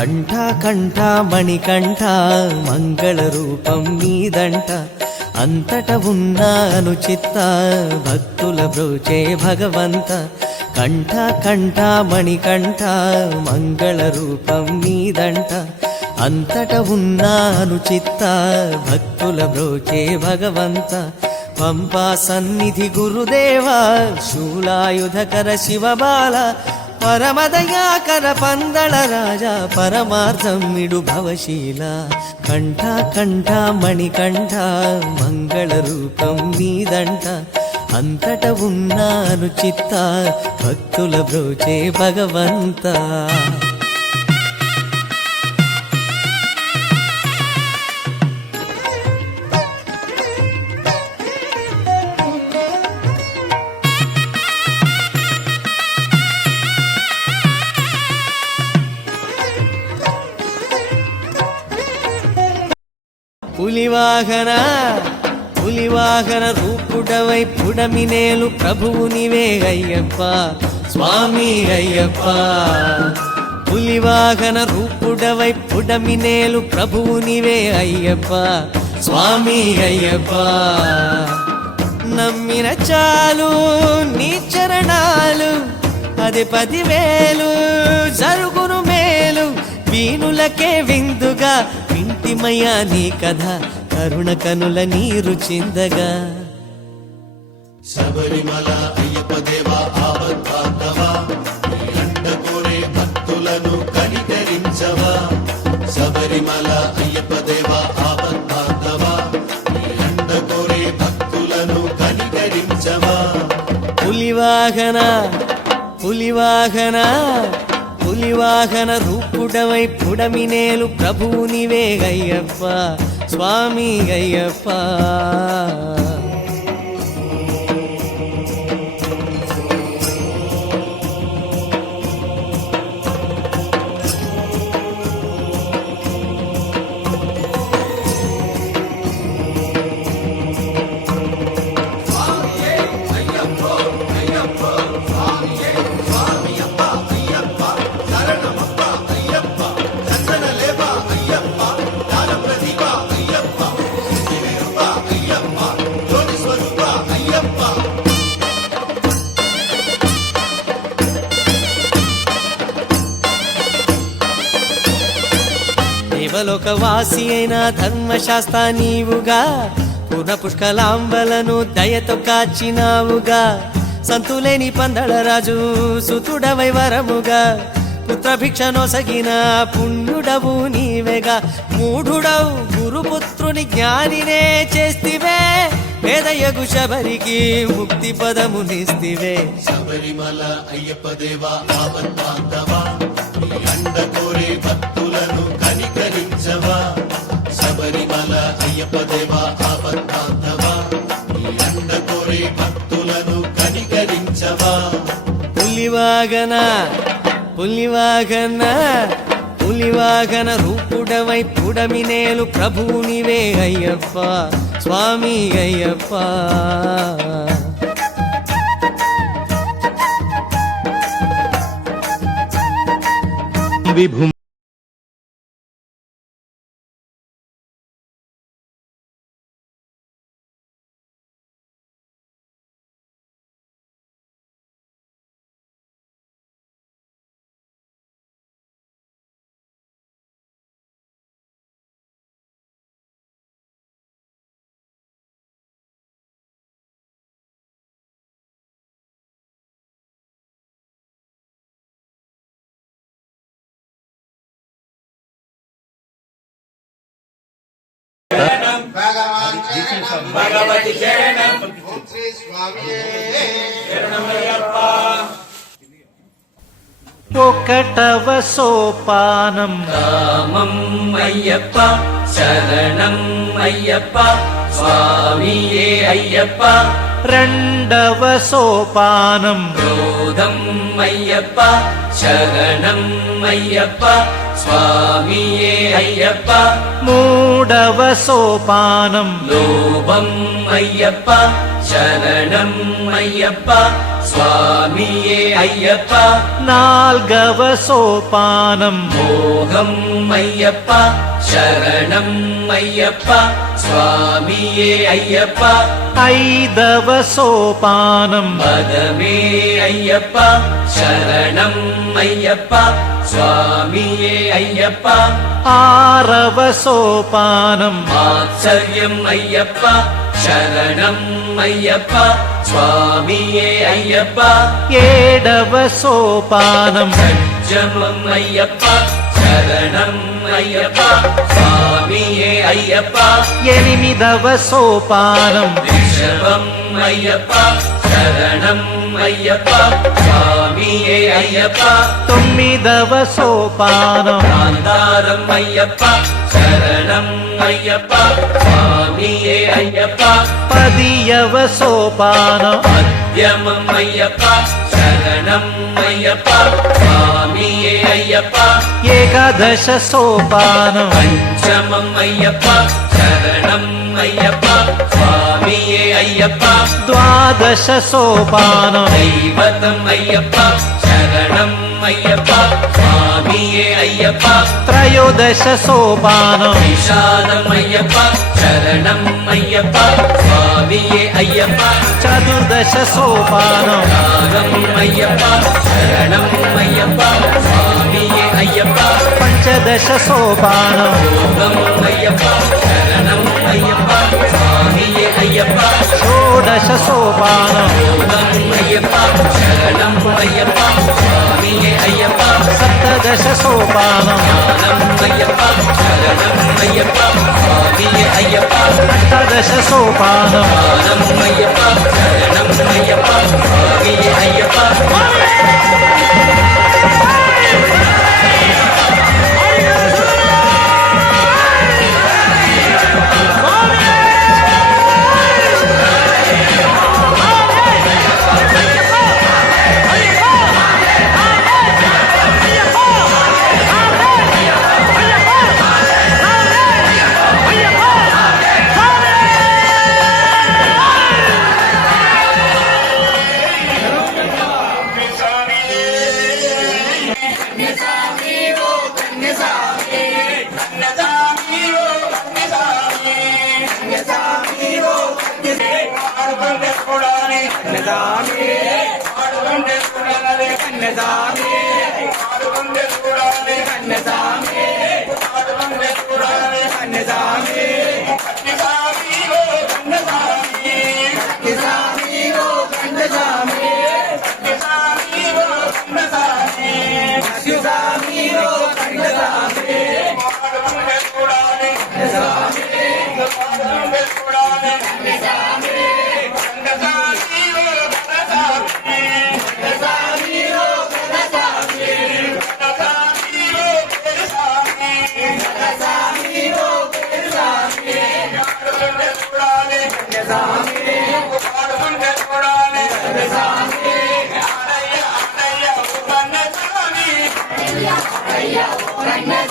కంఠ కంఠ మణికంఠ మంగళ రూపం నీదంట అంతట ఉన్న అనుచిత్త భక్తుల బ్రోచే భగవంత కంఠ కంఠ మణికంఠ మంగళ రూపం నీదంట అంతట ఉన్న అనుచిత్త భక్తుల బ్రోచే భగవంత పంపా సన్నిధి గురుదేవా శూలాయుధకర శివబాల పరమదయాకర పందళ రాజా పరమార్థమిడు భవశీల కంఠ కంఠ మణికంఠ మంగళ రూపం నీదంట అంతట ఉన్న అనుచిత్త భక్తుల బ్రోచే భగవంత పులివాహన రూపుడవై పుడమినేలు ప్రభువు నీవే అయ్యప్ప స్వామి అయ్యప్ప పులివాహన రూపుడవై పుడమినేలు ప్రభువు నీవే అయ్యప్ప స్వామి అయ్యప్ప నమ్మిన చాలు నీ చరణాలు అది 10,000 జరుగును మేలు వీణులకే విందుగా వింటిమయ్యా నీ కథ కరుణ కనుల నీరు చిందగా శబరిమల అయ్యప్ప దేవా ఆపద్బాంధవా అండ కోరే భక్తులను కనికరించవా శబరిమల అయ్యప్ప దేవా ఆపద్బాంధవా అండ కోరే భక్తులను కనికరించవా పులివాహన రూపుడవై పుడమినేలు ప్రభువు నీవే అయ్యప్ప స్వామి అయ్యప్ప దేవలోకవాసి అయిన ధర్మశాస్త్ర నీవుగా పూర్ణ పుష్కలాంబలను దయతో కాచినావుగా సంతులేని పందళ రాజు సుతుడవై వరముగా పుత్రభిక్షనొసగిన పుణ్యుడవు నీవేగా మూఢుడవు గురుపుత్రుని జ్ఞానినే చేస్తివే వేదయగు శబరికి ముక్తి పదమునిస్తివే శబరిమల అయ్యప్ప దేవా ఆపద్బాంధవా అండ కోరే భక్తులను కనికరించవా శబరిమల అయ్యప్ప దేవా ఆపద్బాంధవా అండ కోరే భక్తులను కనికరించవా పులివాగన రూపుడవై పుడమినేలు ప్రభువు నీవే అయ్యప్ప స్వామి అయ్యప్ప విభు భగవతి శరణం శ్రీ స్వామి శరణమయ్యప్ప ఒకటవ సోపానం రామం అయ్యప్ప శరణం అయ్యప్ప స్వామియే అయ్యప్ప రెండవ సోపానం క్రోధం అయ్యప్ప శరణం అయ్యప్ప స్వామియే అయ్యప్ప మూడవ సోపానం లోభం అయ్యప్ప శరణం అయ్యప్ప స్వామియే అయ్యప్ప నాల్గవ సోపానం మోహం అయ్యప్ప శరణం అయ్యప్ప స్వామియే అయ్యప్ప ఐదవ సోపానం పదమే అయ్యప్ప శరణం అయ్యప్ప స్వామియే అయ్యప్ప ఆరవ సోపానం ఆశ్చర్యం అయ్యప్ప శరణం అయ్యప్ప స్వామియే అయ్యప్ప ఏడవ సోపానం జన్మం అయ్యప్ప శరణం అయ్యప్ప స్వామియే అయ్యప్ప ఎనిమిదవ సోపానం రిషభం అయ్యప్ప శరణం అయ్యప్ప స్వామియే అయ్యప్ప తొమ్మిదవ సోపానం గాంధారం అయ్యప్ప శరణం అయ్యప్ప స్వామియే అయ్యప్ప పదియవ సోపానం మధ్యమం అయ్యప్ప శరణం అయ్యప్ప స్వామియే అయ్యప్ప ఏకాదశ సోపానం పంచమం అయ్యప్ప శరణం అయ్యప్ప స్వామియే అయ్యప్ప ద్వాదశ సోపానం దైవతం అయ్యప్ప శరణం అయ్యప్ప స్వామియే అయ్యప్ప త్రయోదశ సోపానం విషాదం అయ్యప్ప శరణం అయ్యప్ప స్వామియే అయ్యప్ప చతుర్దశ సోపానం రాగం అయ్యప్ప శరణం అయ్యప్ప స్వామియే అయ్యప్ప పంచదశ సోపానం యోగం అయ్యప్ప శరణం అయ్యప్ప స్వామియే అయ్యప్ప షోడశ సోపానం యోగం అయ్యప్ప శరణం అయ్యప్ప స్వామియే అయ్యప్ప సప్తదశ సోపానం జ్ఞానం అయ్యప్ప శరణం అయ్యప్ప స్వామియే అయ్యప్ప అష్టాదశ సోపానం జ్ఞానం అయ్యప్ప శరణం అయ్యప్ప స్వామియే అయ్యప్ప Rangga